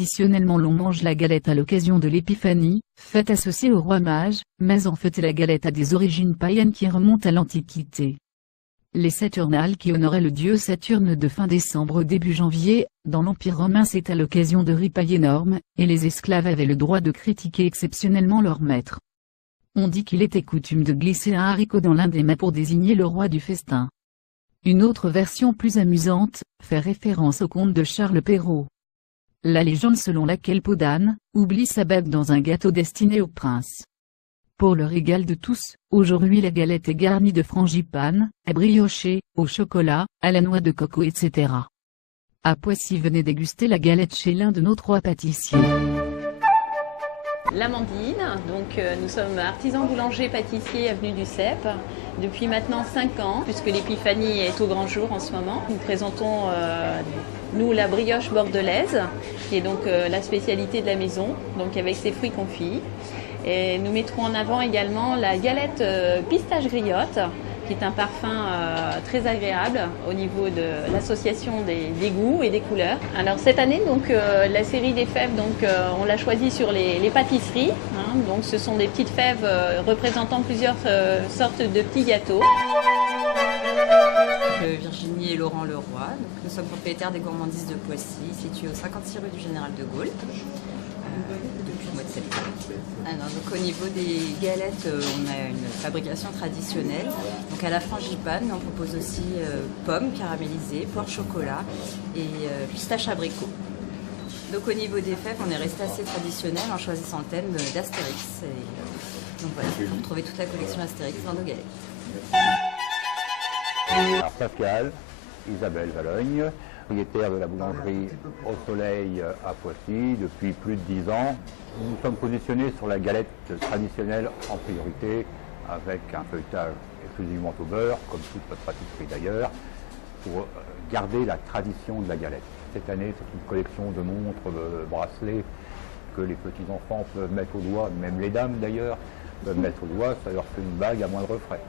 Traditionnellement l'on mange la galette à l'occasion de l'épiphanie, fête associée au roi mage, mais en fait la galette a des origines païennes qui remontent à l'Antiquité. Les Saturnales qui honoraient le dieu Saturne de fin décembre au début janvier, dans l'Empire romain c'est à l'occasion de ripailles énormes, et les esclaves avaient le droit de critiquer exceptionnellement leur maître. On dit qu'il était coutume de glisser un haricot dans l'un des mets pour désigner le roi du festin. Une autre version plus amusante, fait référence au conte de Charles Perrault. La légende selon laquelle Podane oublie sa bague dans un gâteau destiné au prince. Pour le régal de tous, aujourd'hui la galette est garnie de frangipane, briochée, au chocolat, à la noix de coco etc. À Poissy venez déguster la galette chez l'un de nos 3 pâtissiers. L'Amandine, donc nous sommes artisans boulangers pâtissiers avenue du Cep depuis maintenant 5 ans puisque l'épiphanie est au grand jour en ce moment. Nous présentons nous la brioche bordelaise qui est donc la spécialité de la maison, donc avec ses fruits confits. Et nous mettrons en avant également la galette pistache griotte qui est un parfum très agréable au niveau de l'association des goûts et des couleurs. Alors cette année, donc, la série des fèves, donc, on l'a choisie sur les pâtisseries. Hein, donc ce sont des petites fèves représentant plusieurs sortes de petits gâteaux. Virginie et Laurent Leroy. Donc, nous sommes propriétaires des gourmandises de Poissy, situées au 56 rue du Général de Gaulle. Depuis le mois de septembre. Alors, donc, au niveau des galettes, on a une fabrication traditionnelle. Donc, à la frangipane, on propose aussi pommes caramélisées, poire chocolat et pistache abricot. Donc, au niveau des fèves, on est resté assez traditionnel en choisissant le thème d'Astérix. Donc voilà, vous retrouvez toute la collection Astérix dans nos galettes. Alors, Pascal, Isabelle Valogne, propriétaire de la boulangerie Au Soleil à Poissy depuis plus de 10 ans. Nous sommes positionnés sur la galette traditionnelle en priorité, avec un feuilletage exclusivement au beurre, comme toute notre pâtisserie d'ailleurs, pour garder la tradition de la galette. Cette année, c'est une collection de montres, de bracelets que les petits-enfants peuvent mettre au doigt, même les dames d'ailleurs, peuvent mettre au doigt, ça leur fait une bague à moindre frais.